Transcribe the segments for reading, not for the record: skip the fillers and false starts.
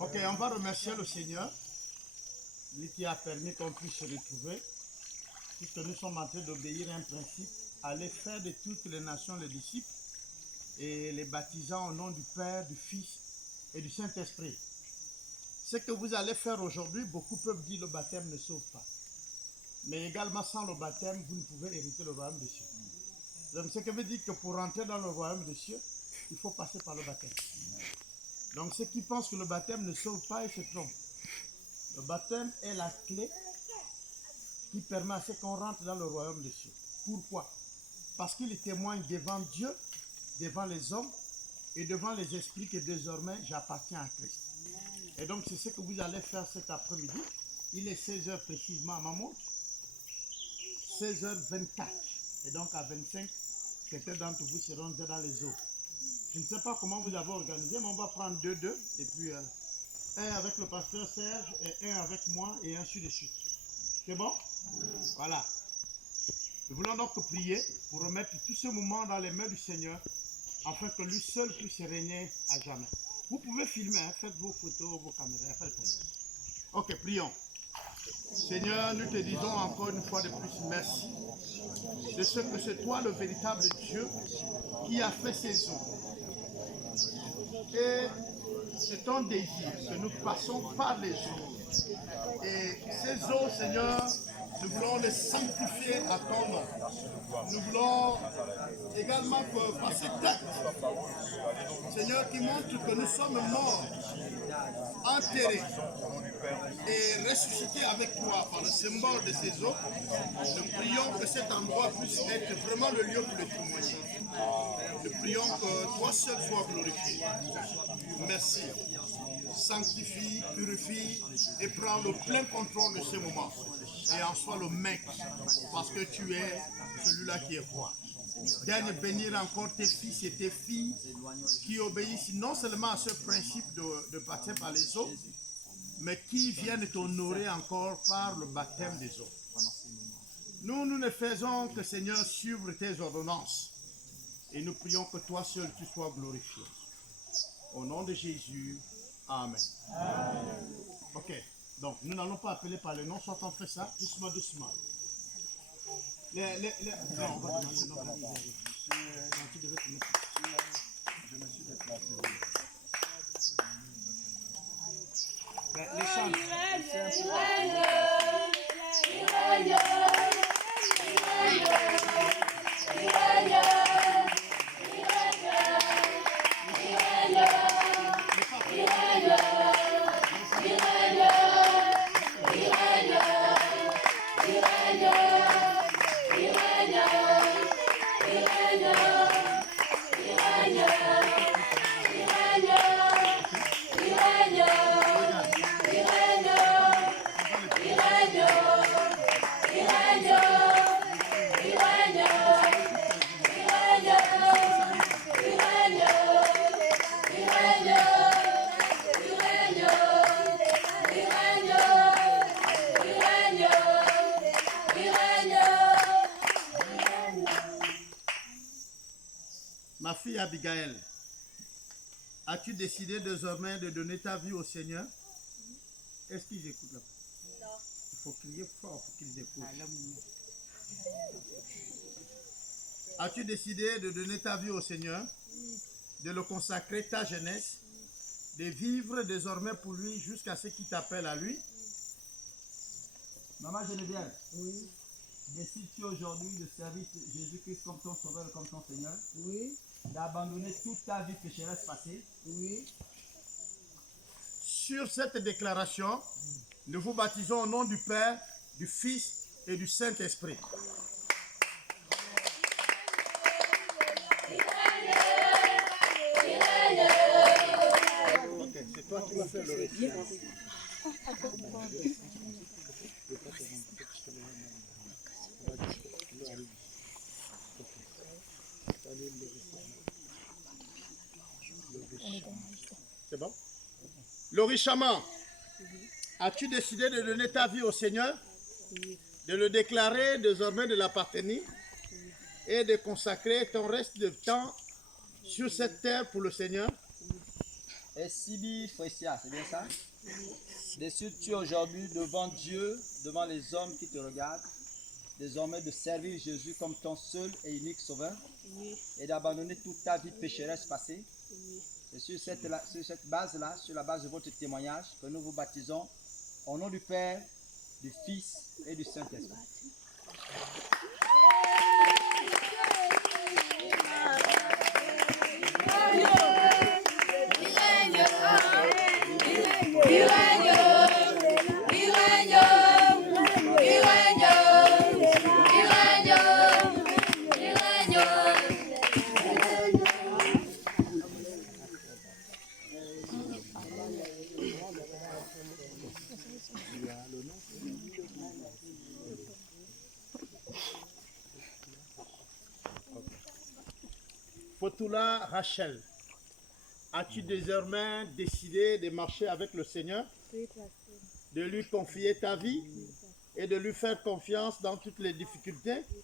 Ok, on va remercier le Seigneur, lui qui a permis qu'on puisse se retrouver, puisque nous sommes en train d'obéir à un principe, aller faire de toutes les nations les disciples et les baptisant au nom du Père, du Fils et du Saint-Esprit. Ce que vous allez faire aujourd'hui, beaucoup peuvent dire le baptême ne sauve pas. Mais également sans le baptême, vous ne pouvez hériter le royaume des cieux. Donc ce qui veut dire que pour rentrer dans le royaume des cieux, il faut passer par le baptême. Donc ceux qui pensent que le baptême ne sauve pas, ils se trompent. Le baptême est la clé qui permet à ce qu'on rentre dans le royaume des cieux. Pourquoi? Parce qu'il témoigne devant Dieu, devant les hommes et devant les esprits que désormais j'appartiens à Christ. Et donc c'est ce que vous allez faire cet après-midi. Il est 16h précisément à ma montre. 16h24. Et donc à 25, certains d'entre vous seront déjà dans les eaux. Je ne sais pas comment vous avez organisé, mais on va prendre deux, et puis un avec le pasteur Serge, et un avec moi, et ainsi de suite. C'est bon? Voilà. Nous voulons donc prier pour remettre tous ces moments dans les mains du Seigneur, afin que lui seul puisse régner à jamais. Vous pouvez filmer, hein, faites vos photos, vos caméras, faites le problème. Ok, prions. Seigneur, nous te disons encore une fois de plus merci de ce que c'est toi le véritable Dieu qui a fait ces eaux. Et c'est ton désir que nous passons par les eaux. Et ces eaux, Seigneur, nous voulons les sanctifier à ton nom. Nous voulons également que par cet acte, Seigneur, qui montre que nous sommes morts, enterrés et ressuscités avec toi par le symbole de ces eaux, nous prions que cet endroit puisse être vraiment le lieu pour le témoigner. Nous prions que toi seul sois glorifié. Merci. Sanctifie, purifie et prends le plein contrôle de ce moment. Et en sois le maître, parce que tu es celui-là qui est roi. Daigne bénir encore tes fils et tes filles qui obéissent non seulement à ce principe de baptême par les eaux, mais qui viennent t'honorer encore par le baptême des eaux. Nous ne faisons que, Seigneur, suivre tes ordonnances. Et nous prions que toi seul tu sois glorifié. Au nom de Jésus, Amen. Ok, donc nous n'allons pas appeler par le nom, soit on fait ça doucement, doucement. Non, on va demander, non, tu devais te mettre. Je me suis déplacé. Les chants. Irania, Abigail, as-tu décidé désormais de donner ta vie au Seigneur? Est-ce qu'ils écoutent là? Non. Il faut crier fort pour qu'ils écoutent. As-tu décidé de donner ta vie au Seigneur? De le consacrer ta jeunesse? De vivre désormais pour lui jusqu'à ce qu'il t'appelle à lui? Maman Geneviève, oui. Décides-tu aujourd'hui de servir Jésus-Christ comme ton sauveur et comme ton Seigneur? Oui. D'abandonner toute ta vie pécheresse passée? Oui. Sur cette déclaration, nous vous baptisons au nom du Père, du Fils et du Saint-Esprit. Ok, c'est toi qui vas faire le récit. C'est bon? Laurie Chaman, as-tu décidé de donner ta vie au Seigneur? Oui. De le déclarer désormais de l'appartenir? Oui. Et de consacrer ton reste de temps sur cette terre pour le Seigneur? Oui. Et Sibi Fresia, c'est bien ça? Oui. Décides-tu aujourd'hui devant Dieu, devant les hommes qui te regardent, désormais de servir Jésus comme ton seul et unique sauveur? Oui. Et d'abandonner toute ta vie pécheresse passée? Oui. C'est sur cette base-là, sur la base de votre témoignage, que nous vous baptisons au nom du Père, du Fils et du Saint-Esprit. Potula Rachel, as-tu désormais décidé de marcher avec le Seigneur? Oui, pasteur. De lui confier ta vie? Oui, et de lui faire confiance dans toutes les difficultés? Oui.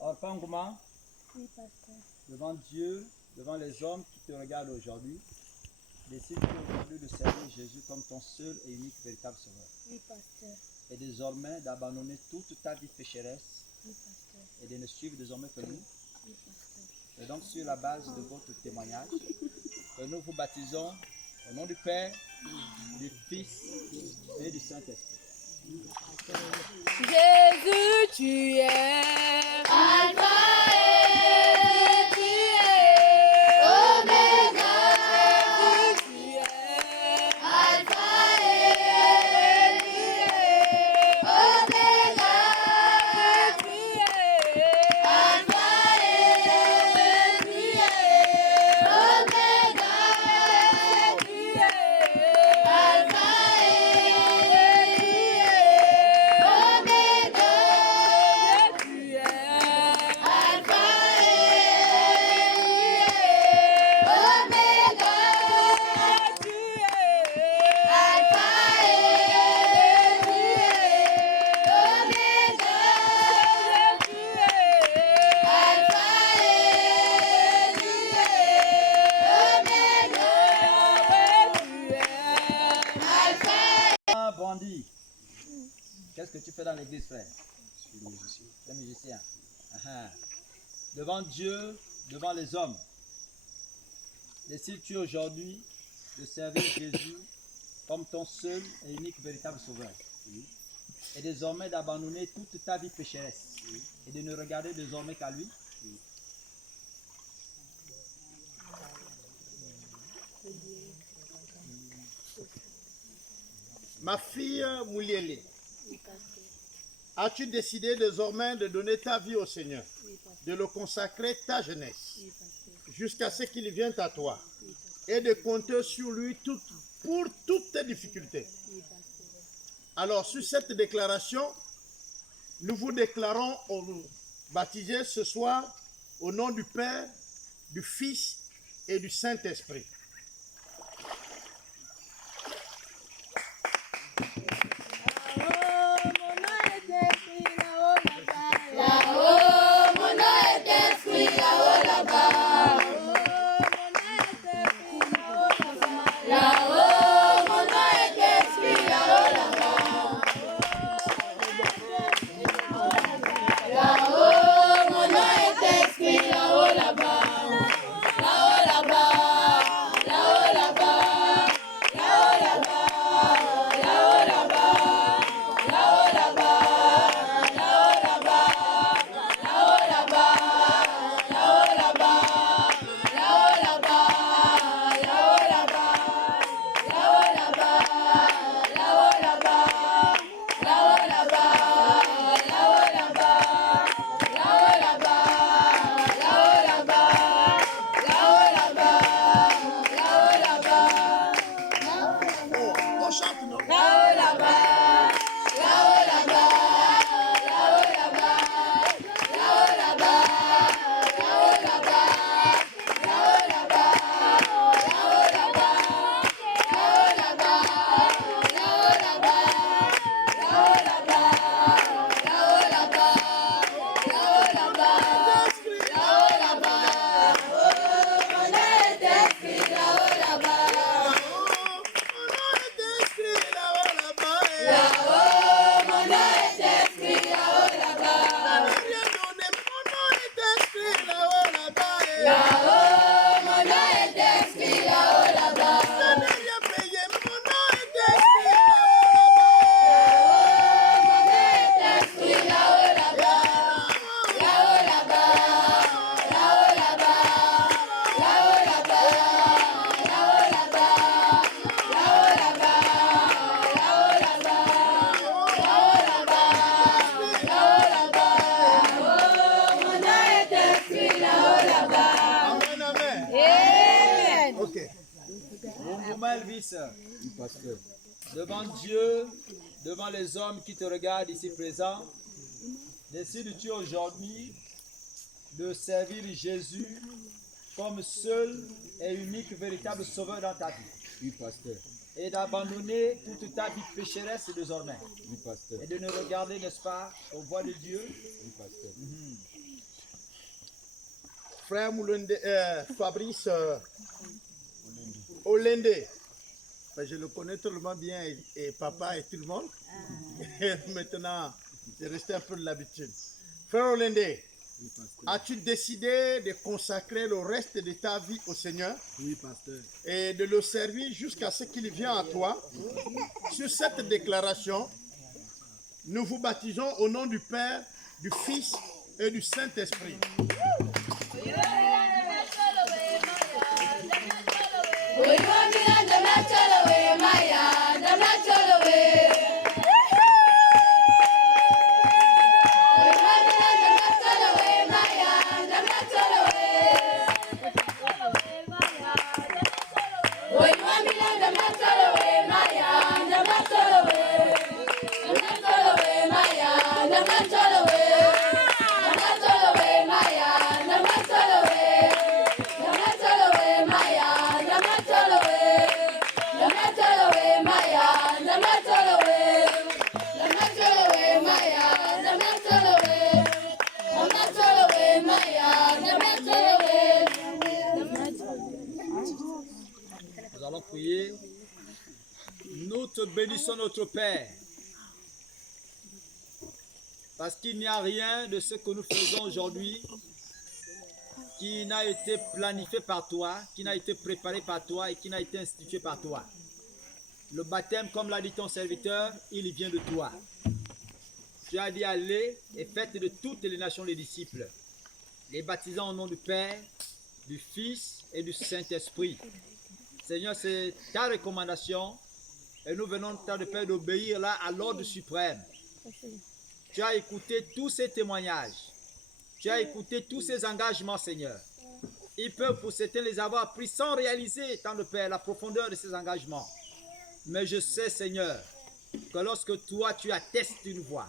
Orpanguma, oui, pasteur. Devant Dieu, devant les hommes qui te regardent aujourd'hui, décide aujourd'hui de servir Jésus comme ton seul et unique véritable sauveur. Oui, pasteur. Et désormais d'abandonner toute ta vie pécheresse. Oui, pasteur. Et de ne suivre désormais que nous. Oui, pasteur. Et donc sur la base de votre témoignage, que nous vous baptisons au nom du Père, du Fils et du Saint-Esprit. Jésus, tu es Alpha et tu es Oméga. Jésus, tu es Alpha et tu es Oméga. Tu es Alpha et tu es Oméga. Tu es Alpha et tu es Oméga. Tu es Alpha Brandy, qu'est-ce que tu fais dans l'église, frère? Je suis musicien. Tu es musicien. Devant Dieu, devant les hommes, décides-tu aujourd'hui de servir Jésus comme ton seul et unique véritable sauveur? Oui. Et désormais d'abandonner toute ta vie pécheresse? Oui. Et de ne regarder désormais qu'à lui? Oui. Ma fille Mouliele, as-tu décidé désormais de donner ta vie au Seigneur, de le consacrer ta jeunesse, jusqu'à ce qu'il vienne à toi, et de compter sur lui pour toutes tes difficultés? Alors, sur cette déclaration, nous vous déclarons baptisés ce soir au nom du Père, du Fils et du Saint-Esprit. Là-haut, mon nom est écrit là-haut, là-bas. Pour moi, Elvis, devant Dieu, devant les hommes qui te regardent ici présents, décides-tu aujourd'hui de servir Jésus comme seul et unique véritable sauveur dans ta vie? Oui, pasteur. Et d'abandonner toute ta vie pécheresse désormais. Oui, pasteur. Et de ne regarder, n'est-ce pas, aux voies de Dieu. Oui, pasteur. Frère Moulende, Fabrice Olende. Enfin, je le connais tellement bien et papa et tout le monde. Et maintenant, j'ai resté un peu de l'habitude. Frère Olende, as-tu décidé de consacrer le reste de ta vie au Seigneur? Oui, pasteur. Et de le servir jusqu'à ce qu'il vienne à toi? Sur cette déclaration, nous vous baptisons au nom du Père, du Fils et du Saint-Esprit. Nous allons prier. Nous te bénissons, notre Père, parce qu'il n'y a rien de ce que nous faisons aujourd'hui qui n'a été planifié par toi, qui n'a été préparé par toi et qui n'a été institué par toi. Le baptême, comme l'a dit ton serviteur, il vient de toi. Tu as dit allez et faites de toutes les nations les disciples, les baptisant au nom du Père, du Fils et du Saint-Esprit. Seigneur, c'est ta recommandation et nous venons de Père d'obéir là à l'ordre suprême. Tu as écouté tous ces témoignages. Tu as écouté tous ces engagements, Seigneur. Ils peuvent pour certains les avoir pris sans réaliser, tant de Père, la profondeur de ces engagements. Mais je sais, Seigneur, que lorsque toi, tu attestes une voix,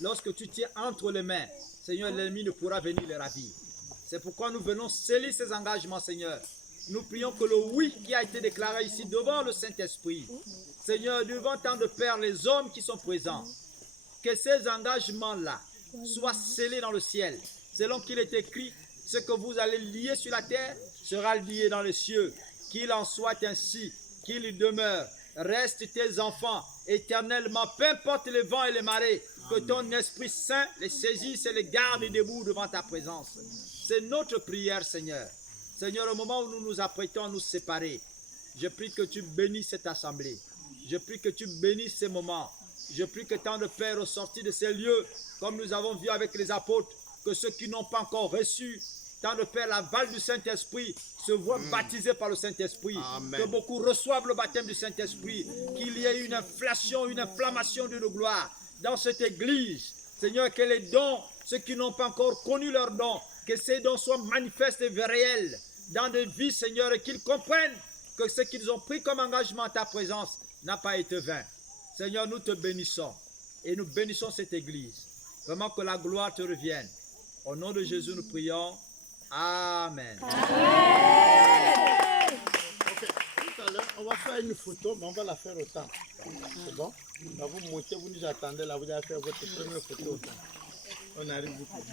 lorsque tu tiens entre les mains, Seigneur, l'ennemi ne pourra venir les ravir. C'est pourquoi nous venons sceller ces engagements, Seigneur. Nous prions que le oui qui a été déclaré ici devant le Saint-Esprit, Seigneur, devant tant de pères, les hommes qui sont présents, que ces engagements-là soient scellés dans le ciel, selon qu'il est écrit, ce que vous allez lier sur la terre sera lié dans les cieux. Qu'il en soit ainsi, qu'il demeure, reste tes enfants éternellement, peu importe les vents et les marées, que ton Esprit Saint les saisisse et les garde debout devant ta présence. C'est notre prière, Seigneur. Seigneur, au moment où nous nous apprêtons à nous séparer, je prie que tu bénisses cette assemblée. Je prie que tu bénisses ces moments. Je prie que tant de pères au sorti de ces lieux, comme nous avons vu avec les apôtres, que ceux qui n'ont pas encore reçu, tant de pères, l'aval du Saint-Esprit, se voient baptisés par le Saint-Esprit. Que beaucoup reçoivent le baptême du Saint-Esprit. Qu'il y ait une inflation, une inflammation de nos gloires dans cette église. Seigneur, que les dons, ceux qui n'ont pas encore connu leurs dons, que ces dons soient manifestes et réels dans des vies, Seigneur, et qu'ils comprennent que ce qu'ils ont pris comme engagement à ta présence n'a pas été vain. Seigneur, nous te bénissons et nous bénissons cette église. Vraiment que la gloire te revienne. Au nom de Jésus, nous prions. Amen. Ok, tout à l'heure, on va faire une photo, mais on va la faire au temps. C'est bon? Là, vous montez, vous nous attendez, là, vous allez faire votre première photo au temps. On arrive beaucoup.